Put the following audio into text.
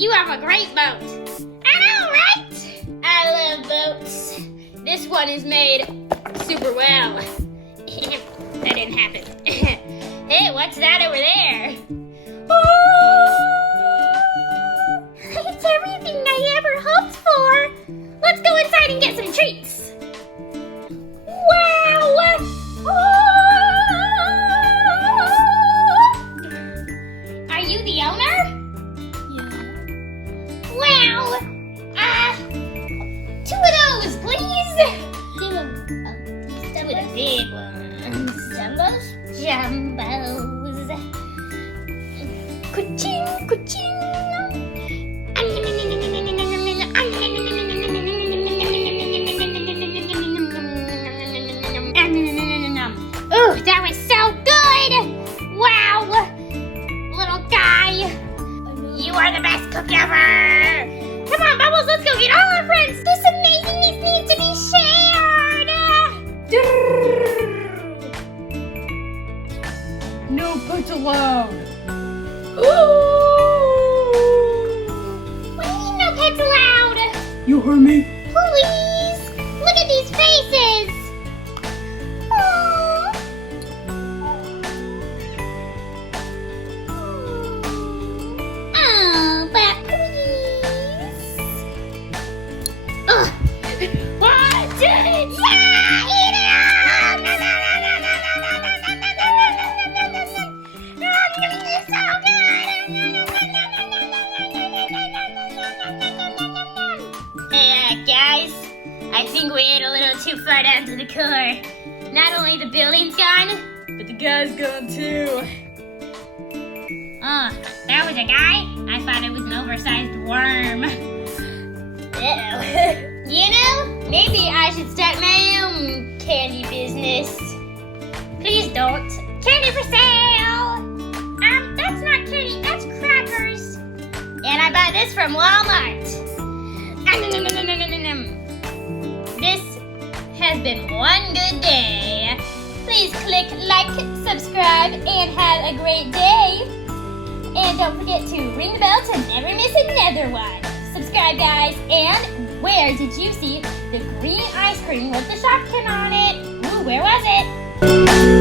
You have a great boat. I know, right? I love boats. This one is made super well. That didn't happen. Hey, what's that over there? Oh, it's everything I ever hoped for. Let's go inside and get some treats. Wow! Are you the owner? Yeah. Wow! 2 of those, please. Two of the big ones. Jumbos? Jumbos. Kuching, kuching. Ooh, that was so good! Wow! Little guy, you are the best cook ever! Come on, Bubbles, let's go get all our friends! This amazingness needs to be shared! No pets allowed. What do you mean no pets allowed? You heard me? Please! Look at these faces! Aww. Oh, but please! Ugh! What? Yeah! Eat it all! It's so good! Hey, guys. I think we ate a little too far down to the core. Not only the building's gone, but the guy's gone too. Oh, that was a guy? I thought it was an oversized worm. Uh-oh. You know, maybe I should start my own candy business. Please don't. Candy for sale! That's not candy, that's crackers. And I bought this from Walmart. This has been one good day. Please click like, subscribe, and have a great day. And don't forget to ring the bell to never miss another one. Subscribe, guys. And where did you see the green ice cream with the Shopkin on it? Ooh, where was it?